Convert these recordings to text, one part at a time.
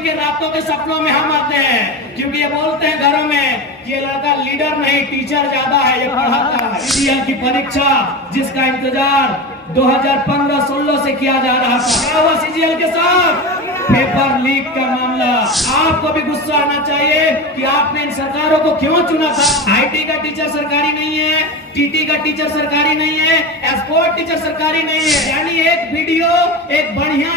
इनके रातों के सपनों में हम आते हैं, क्योंकि ये बोलते हैं घरों में कि ये लड़का लीडर नहीं टीचर ज्यादा है, ये पढ़ाता है। सीजीएल की परीक्षा जिसका इंतजार 2015-16 से किया जा रहा था, क्या हुआ सीजीएल के साथ? पेपर लीक का मामला। आपको भी गुस्सा आना चाहिए कि आपने इन सरकारों को क्यों चुना था। आईटी का टीचर सरकारी नहीं है, टीटी का टीचर सरकारी नहीं है, एस्पोर्ट टीचर सरकारी नहीं है। यानी एक वीडियो एक बढ़िया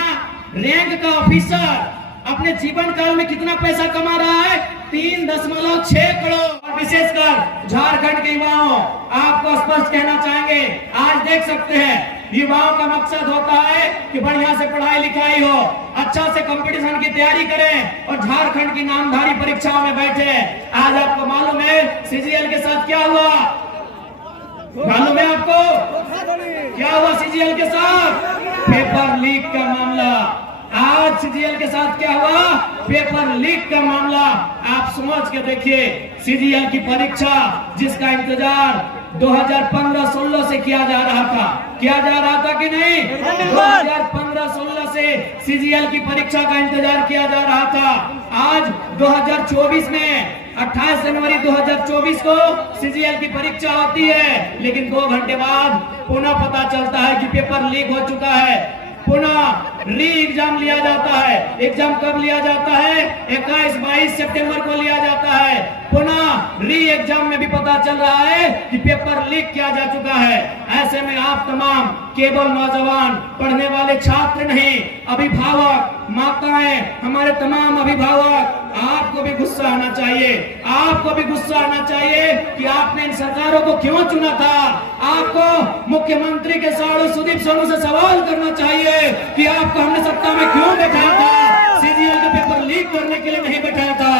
रैंक का ऑफिसर अपने जीवन काल में कितना पैसा कमा रहा है? 3.6 करोड़। और विशेषकर झारखंड के युवाओं, आपको स्पष्ट कहना चाहेंगे, आज देख सकते हैं युवाओं का मकसद होता है कि बढ़िया से पढ़ाई लिखाई हो, अच्छा से कंपटीशन की तैयारी करें और झारखंड की नामधारी परीक्षाओं में बैठे। आज आपको मालूम है सीजीएल के साथ क्या हुआ? मालूम है आपको क्या हुआ सीजीएल के साथ? पेपर लीक का मामला। आज सीजीएल के साथ क्या हुआ? पेपर लीक का मामला। आप समझ के देखिए, सीजीएल की परीक्षा जिसका इंतजार 2015-16 से किया जा रहा था, किया जा रहा था कि नहीं? 2015-16 से सीजीएल की परीक्षा का इंतजार किया जा रहा था। आज 2024 में 28 जनवरी 2024 को सीजीएल की परीक्षा होती है, लेकिन 2 घंटे बाद पुनः पता चलता है कि पेपर लीक हो चुका है। पुनः री एग्जाम लिया जाता है। एग्जाम कब लिया जाता है? 21-22 सितंबर को लिया जाता है। पुनः री एग्जाम में भी पता चल रहा है कि पेपर लीक किया जा चुका है। ऐसे में आप तमाम केवल नौजवान पढ़ने वाले छात्र नहीं, अभिभावक, माताएं, हमारे तमाम अभिभावक, आपको भी गुस्सा आना चाहिए। आपको भी गुस्सा आना चाहिए कि आपने इन सरकारों को क्यों चुना था। आपको मुख्यमंत्री के साड़ू सुदीप सोनू से सवाल करना चाहिए कि आपको हमने सत्ता में क्यों बैठाया था? सीजीएल के पेपर लीक करने के लिए नहीं बैठाया था।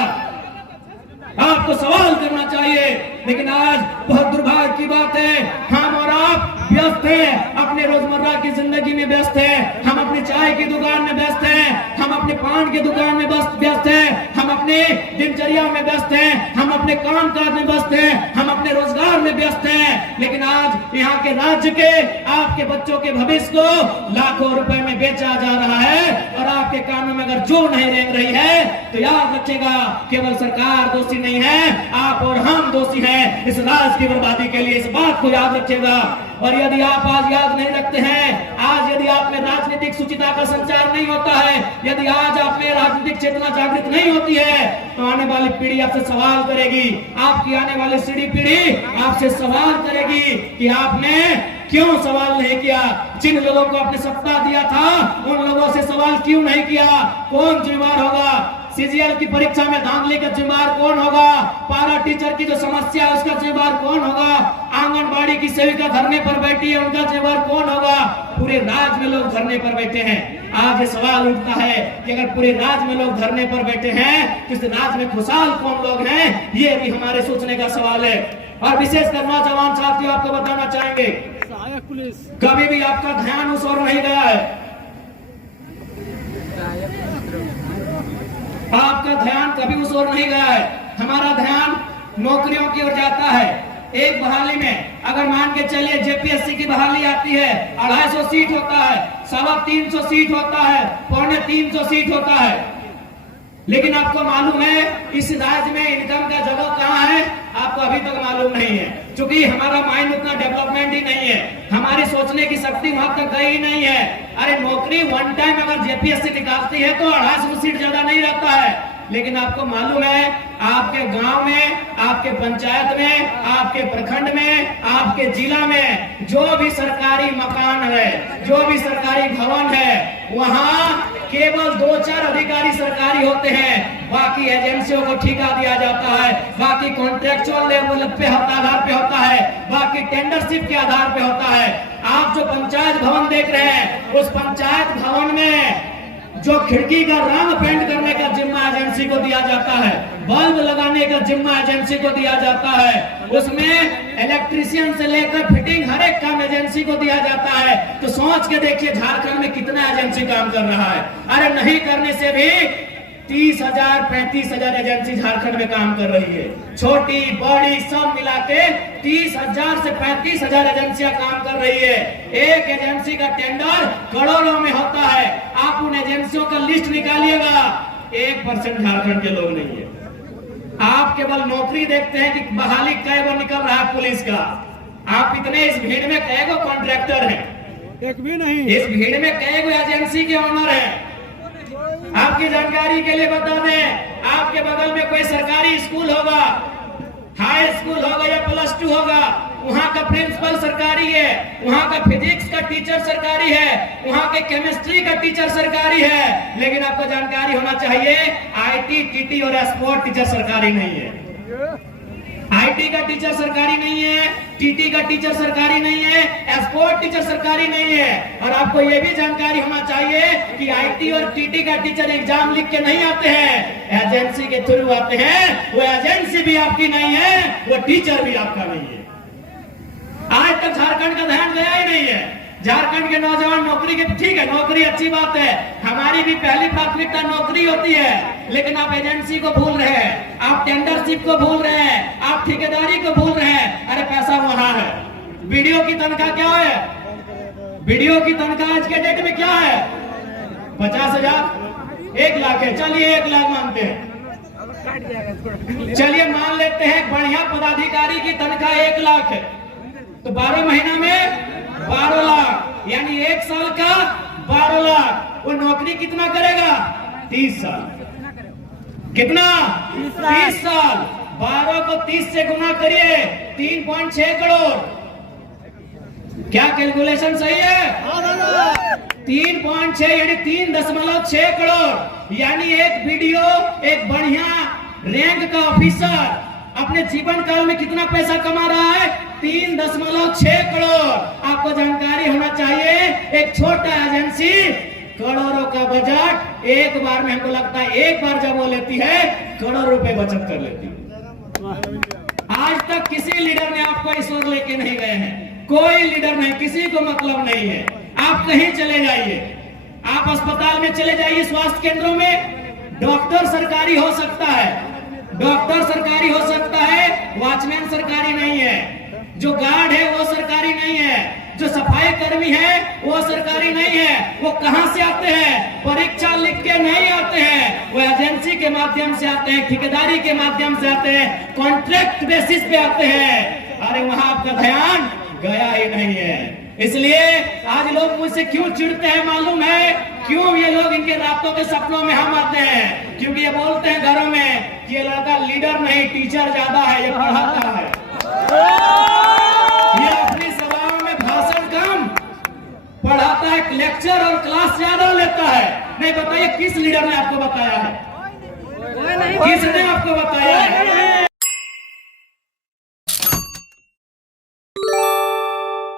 आपको सवाल करना चाहिए। लेकिन आज बहुत दुर्भाग्य की बात है, हम और आप व्यस्त हैं, अपने रोजमर्रा की जिंदगी में व्यस्त हैं। हम अपनी चाय की दुकान में व्यस्त हैं, हम अपने पान की दुकान में व्यस्त हैं, हम अपने दिनचर्या में व्यस्त हैं, हम अपने काम काज में व्यस्त हैं, हम अपने रोजगार में व्यस्त हैं। लेकिन आज यहाँ के राज्य के आपके बच्चों के भविष्य को लाखों रुपए में बेचा जा रहा है और आपके कानों में अगर जो नहीं रेंग रही है तो याद रखिएगा, केवल सरकार दोषी नहीं है, आप और हम दोषी हैं इस राज्य की बर्बादी के लिए। इस बात को याद रखिएगा। और यदि आप आज याद नहीं रखते हैं, आज यदि आप में राजनीतिक सुचिता का संचार नहीं होता है, यदि आज आप में राजनीतिक चेतना जागृत नहीं होती है, तो आने वाली पीढ़ी आपसे सवाल करेगी। आपकी आने वाली पीढ़ी आपसे सवाल करेगी कि आपने क्यों सवाल नहीं किया। जिन लोगों को आपने सत्ता दिया था उन लोगों से सवाल क्यों नहीं किया? कौन जिम्मेदार होगा? सीजीएल की परीक्षा में धांधली का जिम्मेदार कौन होगा? पारा टीचर की जो समस्या है उसका जिम्मेदार कौन होगा? आंगनबाड़ी की सेविका धरने पर बैठी है, उनका जिम्मेदार कौन होगा? पूरे राज्य में लोग धरने पर बैठे हैं। आज ये सवाल उठता है कि अगर पूरे राज्य में लोग धरने पर बैठे हैं तो इस राज्य में खुशहाल कौन लोग हैं? ये भी हमारे सोचने का सवाल है। और विशेषकर नौजवान साथियों, आपको बताना चाहेंगे, कभी भी आपका ध्यान उस ओर नहीं गया है। आपका ध्यान कभी उस ओर नहीं गया है। हमारा ध्यान नौकरियों की ओर जाता है। एक बहाली में अगर मान के चलिए जेपीएससी की बहाली आती है, 250 सीट होता है, 350 सीट होता है, 350 सीट होता है। लेकिन आपको मालूम है इस राज्य में इनकम का जगह कहाँ है? आपको अभी तक मालूम नहीं है, क्योंकि हमारा माइंड उतना डेवलपमेंट ही नहीं है, हमारी सोचने की शक्ति वहां तक गई ही नहीं है। अरे नौकरी वन टाइम अगर जेपीएससी निकालती है तो 250 सीट ज्यादा नहीं रहता है। लेकिन आपको मालूम है आपके गांव में, आपके पंचायत में, आपके प्रखंड में, आपके जिला में जो भी सरकारी मकान है, जो भी सरकारी भवन है, वहां केवल 2-4 अधिकारी सरकारी होते हैं। बाकी एजेंसियों को ठेका दिया जाता है, बाकी कॉन्ट्रेक्चुअल लेवल पे आधार पे होता है, बाकी टेंडरशिप के आधार पे होता है। आप जो पंचायत भवन देख रहे हैं, उस पंचायत भवन में जो खिड़की का रंग पेंट करने का जिम्मा एजेंसी को दिया जाता है, बल्ब लगाने का जिम्मा एजेंसी को दिया जाता है, उसमें इलेक्ट्रीशियन से लेकर फिटिंग हर एक काम एजेंसी को दिया जाता है। तो सोच के देखिए झारखंड में कितना एजेंसी काम कर रहा है। अरे नहीं करने से भी 30,000 35,000 एजेंसी झारखंड में काम कर रही है। छोटी बड़ी सब मिला के 30,000 से 35,000 एजेंसियां काम कर रही है। एक एजेंसी का टेंडर करोड़ों में होता है। आप उन एजेंसियों का लिस्ट निकालिएगा, 1% झारखंड के लोग नहीं है। आप केवल नौकरी देखते हैं कि बहाली कै गो निकल रहा है पुलिस का। आप इतने इस भीड़ में कै गो कॉन्ट्रैक्टर है? एक भी नहीं। इस भीड़ में कै गो एजेंसी के ऑनर है? आपकी जानकारी के लिए बता दें, आपके बगल में कोई सरकारी स्कूल होगा, हाई स्कूल होगा या +2 होगा, वहाँ का प्रिंसिपल सरकारी है, वहाँ का फिजिक्स का टीचर सरकारी है, वहाँ के केमिस्ट्री का टीचर सरकारी है, लेकिन आपको जानकारी होना चाहिए IT, TT और स्पोर्ट टीचर सरकारी नहीं है। IT का टीचर सरकारी नहीं है, TT का टीचर सरकारी नहीं है, स्पोर्ट टीचर सरकारी नहीं है। और आपको यह भी जानकारी होना चाहिए कि IT और TT का टीचर एग्जाम लिख के नहीं आते हैं, एजेंसी के थ्रू आते हैं। वो एजेंसी भी आपकी नहीं है, वो टीचर भी आपका नहीं है। आज तक झारखंड का ध्यान गया ही नहीं है। झारखंड के नौजवान नौकरी के, ठीक है नौकरी अच्छी बात है, हमारी भी पहली प्राथमिकता नौकरी होती है, लेकिन आप एजेंसी को भूल रहे हैं, आप टेंडरशिप को भूल रहे हैं, आप ठेकेदारी को भूल रहे हैं। अरे पैसा वहां है। वीडियो की तनख्वाह क्या है? वीडियो की तनख्वाह आज के डेट में क्या है? 50,000, 1 लाख है। चलिए 1 लाख मानते हैं, चलिए मान लेते हैं बढ़िया पदाधिकारी की तनख्वाह 1 लाख है, तो 12 महीना में 12 लाख, यानी 1 साल का 12 लाख। वो नौकरी कितना करेगा? 30 साल। कितना? 30 साल। 12 को 30 से गुना करिए, 3.6 करोड़। क्या कैलकुलेशन सही है? 3.6 यानी 3.6 करोड़। यानी एक वीडियो, एक बढ़िया रैंक का ऑफिसर अपने जीवन काल में कितना पैसा कमा रहा है? 3.6 करोड़। आपको जानकारी होना चाहिए, एक छोटा एजेंसी करोड़ों का बजट एक बार में, हमको लगता है एक बार जब वो लेती है करोड़ रुपए बचत कर लेती है। आज तक किसी लीडर ने आपको इस ओर लेके नहीं गए हैं, कोई लीडर नहीं, किसी को मतलब नहीं है। आप कहीं चले जाइए, आप अस्पताल में चले जाइए, स्वास्थ्य केंद्रों में डॉक्टर सरकारी हो सकता है, डॉक्टर सरकारी हो सकता है, वॉचमैन सरकारी नहीं है, जो गार्ड है वो सरकारी नहीं है, जो सफाई कर्मी है वो सरकारी नहीं है। वो कहां से आते हैं? परीक्षा लिख के नहीं आते हैं, वो एजेंसी के माध्यम से आते हैं, ठेकेदारी के माध्यम से आते हैं, कॉन्ट्रैक्ट बेसिस पे आते हैं। अरे वहां आपका ध्यान गया ही नहीं है। इसलिए आज लोग मुझसे क्यों चिढ़ते हैं मालूम है? क्यों ये लोग इनके रातों के सपनों में हम आते हैं? क्योंकि ये बोलते हैं घरों में कि ये लड़का लीडर नहीं टीचर ज्यादा है, ये पढ़ाता है, ये अपनी सभाओं में भाषण कम पढ़ाता है, लेक्चर और क्लास ज्यादा लेता है। नहीं बताइए किस लीडर ने आपको बताया है? किसने आपको बताया है?